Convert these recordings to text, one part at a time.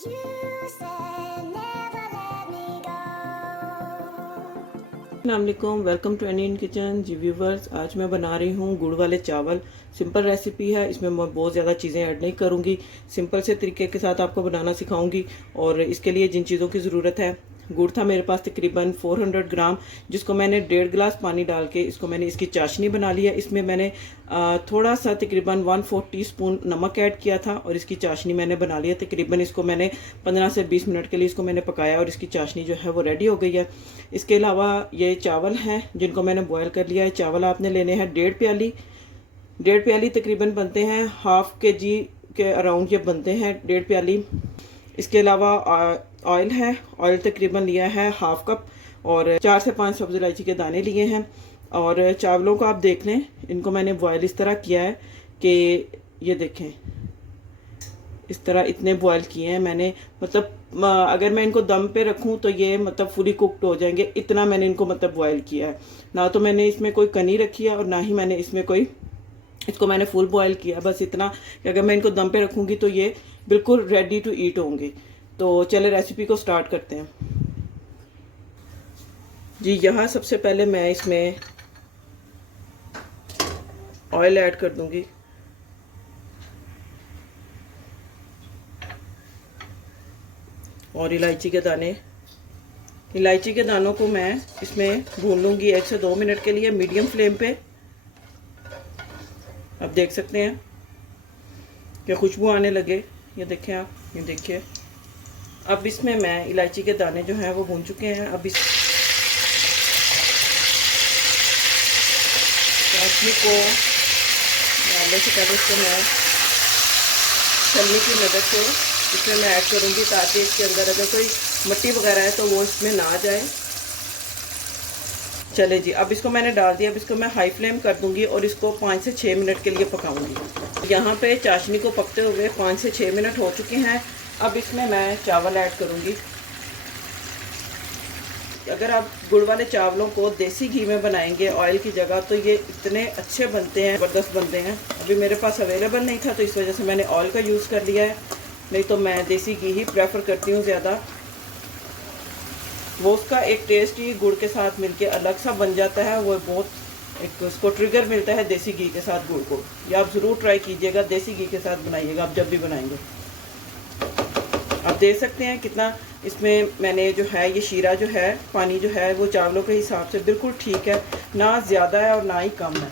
अस्सलामुअलैकुम, welcome to Indian kitchen. जी viewers, आज मैं बना रही हूँ गुड़ वाले चावल। सिंपल रेसिपी है, इसमें मैं बहुत ज़्यादा चीज़ें ऐड नहीं करूँगी। सिंपल से तरीके के साथ आपको बनाना सिखाऊंगी। और इसके लिए जिन चीज़ों की ज़रूरत है, गुड़ था मेरे पास तकरीबन 400 ग्राम, जिसको मैंने 1.5 गिलास पानी डाल के इसकी चाशनी बना लिया। इसमें मैंने थोड़ा सा तकरीबन 1/4 टीस्पून नमक ऐड किया था और इसकी चाशनी मैंने बना लिया। तकरीबन इसको मैंने 15 से 20 मिनट के लिए इसको मैंने पकाया और इसकी चाशनी जो है वो रेडी हो गई है। इसके अलावा ये चावल हैं जिनको मैंने बॉयल कर लिया है। चावल आपने लेने हैं 1.5 प्याली तकरीबन बनते हैं, हाफ kg के अराउंड ये बनते हैं 1.5 प्याली। इसके अलावा ऑयल है, ऑयल तकरीबन लिया है हाफ कप और 4 से 5 सब्ज़ इलायची के दाने लिए हैं। और चावलों को आप देख लें, इनको मैंने बॉयल इस तरह किया है कि ये देखें, इस तरह इतने बॉयल किए हैं मैंने। मतलब अगर मैं इनको दम पे रखूं तो ये मतलब फुली कुक्ड हो जाएंगे, इतना मैंने इनको मतलब बॉयल किया है। ना तो मैंने इसमें कोई कनी रखी है और ना ही मैंने इसमें कोई, इसको मैंने फुल बॉयल किया। बस इतना कि अगर मैं इनको दम पे रखूंगी तो ये बिल्कुल रेडी टू ईट होंगे। तो चले रेसिपी को स्टार्ट करते हैं। जी, यहाँ सबसे पहले मैं इसमें ऑयल ऐड कर दूंगी। और इलायची के दाने, इलायची के दानों को मैं इसमें भून लूंगी 1 से 2 मिनट के लिए मीडियम फ्लेम पे। आप देख सकते हैं कि खुशबू आने लगे, ये देखें आप, ये देखिए। अब इसमें मैं इलायची के दाने जो हैं वो भून चुके हैं। अब इस चाशनी को डालने से पहले इसको मैं छलनी की मदद से इसमें मैं ऐड करूंगी, ताकि इसके अंदर अगर कोई मिट्टी वगैरह है तो वो इसमें ना आ जाए। चले जी, अब इसको मैंने डाल दिया। अब इसको मैं हाई फ्लेम कर दूंगी और इसको 5 से 6 मिनट के लिए पकाऊंगी। यहाँ पे चाशनी को पकते हुए 5 से 6 मिनट हो चुके हैं। अब इसमें मैं चावल ऐड करूंगी। अगर आप गुड़ वाले चावलों को देसी घी में बनाएंगे ऑयल की जगह, तो ये इतने अच्छे बनते हैं, ज़बरदस्त बनते हैं। अभी मेरे पास अवेलेबल नहीं था तो इस वजह से मैंने ऑयल का यूज़ कर लिया है, नहीं तो मैं देसी घी ही प्रेफर करती हूँ ज़्यादा। वो उसका एक टेस्ट ही गुड़ के साथ मिलके अलग सा बन जाता है। वो बहुत एक उसको ट्रिगर मिलता है देसी घी के साथ गुड़ को। ये आप ज़रूर ट्राई कीजिएगा, देसी घी के साथ बनाइएगा आप जब भी बनाएंगे। आप देख सकते हैं कितना इसमें मैंने जो है ये शीरा जो है, पानी जो है वो चावलों के हिसाब से बिल्कुल ठीक है, ना ज़्यादा है और ना ही कम है।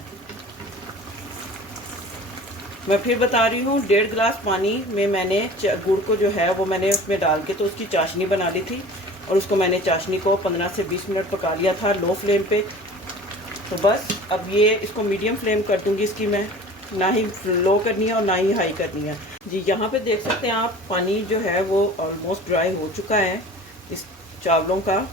मैं फिर बता रही हूँ, 1.5 गिलास पानी में मैंने गुड़ को जो है वो मैंने उसमें डाल के तो उसकी चाशनी बना ली थी और उसको मैंने चाशनी को 15 से 20 मिनट पका लिया था लो फ्लेम पे। तो बस अब ये इसको मीडियम फ्लेम कर दूंगी इसकी मैं, ना ही लो करनी है और ना ही हाई करनी है। जी, यहाँ पे देख सकते हैं आप, पानी जो है वो ऑलमोस्ट ड्राई हो चुका है इस चावलों का।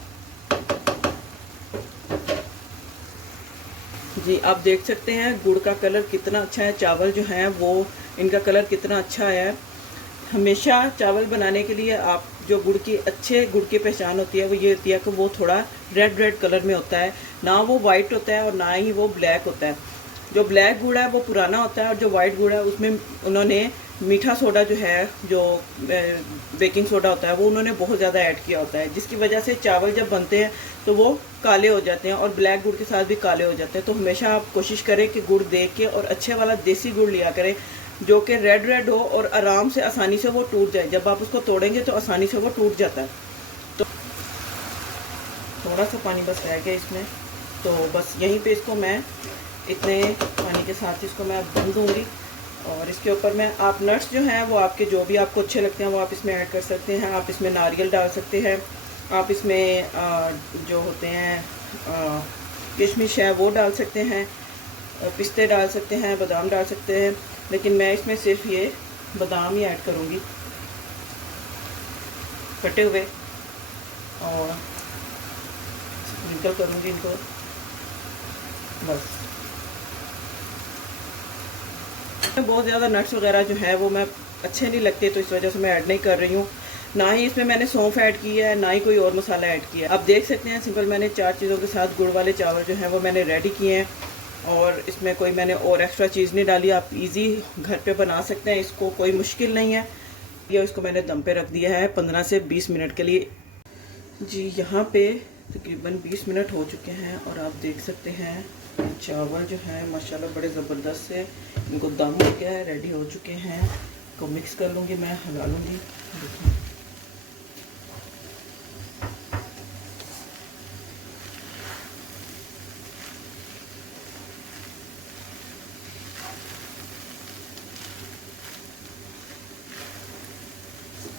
जी, आप देख सकते हैं गुड़ का कलर कितना अच्छा है, चावल जो हैं वो इनका कलर कितना अच्छा है। हमेशा चावल बनाने के लिए आप जो गुड़ की अच्छे गुड़ की पहचान होती है वो ये होती है कि वो थोड़ा रेड कलर में होता है, ना वो वाइट होता है और ना ही वो ब्लैक होता है। जो ब्लैक गुड़ है वो पुराना होता है और जो वाइट गुड़ है उसमें उन्होंने मीठा सोडा जो है, जो बेकिंग सोडा होता है, वो उन्होंने बहुत ज़्यादा ऐड किया होता है, जिसकी वजह से चावल जब बनते हैं तो वो काले हो जाते हैं और ब्लैक गुड़ के साथ भी काले हो जाते हैं। तो हमेशा आप कोशिश करें कि गुड़ देख के और अच्छे वाला देसी गुड़ लिया करें, जो कि रेड हो और आराम से आसानी से वो टूट जाए। जब आप उसको तोड़ेंगे तो आसानी से वो टूट जाता है। तो थोड़ा सा पानी बस रह गया इसमें, तो बस यहीं पे इसको मैं इतने पानी के साथ इसको मैं भून दूँगी। और इसके ऊपर मैं, आप नट्स जो हैं वो आपके जो भी आपको अच्छे लगते हैं वो आप इसमें ऐड कर सकते हैं। आप इसमें नारियल डाल सकते हैं, आप इसमें जो होते हैं किशमिश है वो डाल सकते हैं, पिस्ते डाल सकते हैं, बादाम डाल सकते हैं, लेकिन मैं इसमें सिर्फ ये बादाम ही ऐड करूँगी कटे हुए, और स्प्रिंकल करूँगी इनको बस। बहुत ज़्यादा नट्स वगैरह जो है वो मैं अच्छे नहीं लगते तो इस वजह से मैं ऐड नहीं कर रही हूँ। ना ही इसमें मैंने सौंफ ऐड किया है, ना ही कोई और मसाला ऐड किया है। आप देख सकते हैं सिंपल मैंने 4 चीज़ों के साथ गुड़ वाले चावल जो हैं वो मैंने रेडी किए हैं और इसमें कोई मैंने और एक्स्ट्रा चीज़ नहीं डाली। आप इजी घर पे बना सकते हैं इसको, कोई मुश्किल नहीं है। ये इसको मैंने दम पे रख दिया है 15 से 20 मिनट के लिए। जी यहाँ पे तकरीबन 20 मिनट हो चुके हैं और आप देख सकते हैं चावल जो है माशाल्लाह बड़े ज़बरदस्त से इनको दम हो गया है, रेडी हो चुके हैं। इनको मिक्स कर लूँगी, मैं हिला लूँगी।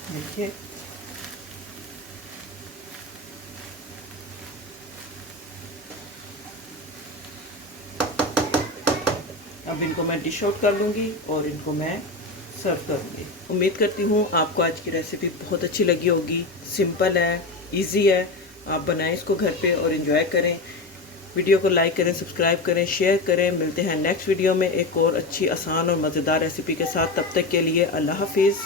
देखिए अब इनको मैं डिश आउट कर लूँगी और इनको मैं सर्व करूँगी। उम्मीद करती हूँ आपको आज की रेसिपी बहुत अच्छी लगी होगी। सिंपल है, इजी है, आप बनाएं इसको घर पे और इन्जॉय करें। वीडियो को लाइक करें, सब्सक्राइब करें, शेयर करें। मिलते हैं नेक्स्ट वीडियो में एक और अच्छी, आसान और मज़ेदार रेसिपी के साथ। तब तक के लिए अल्लाह हाफिज़।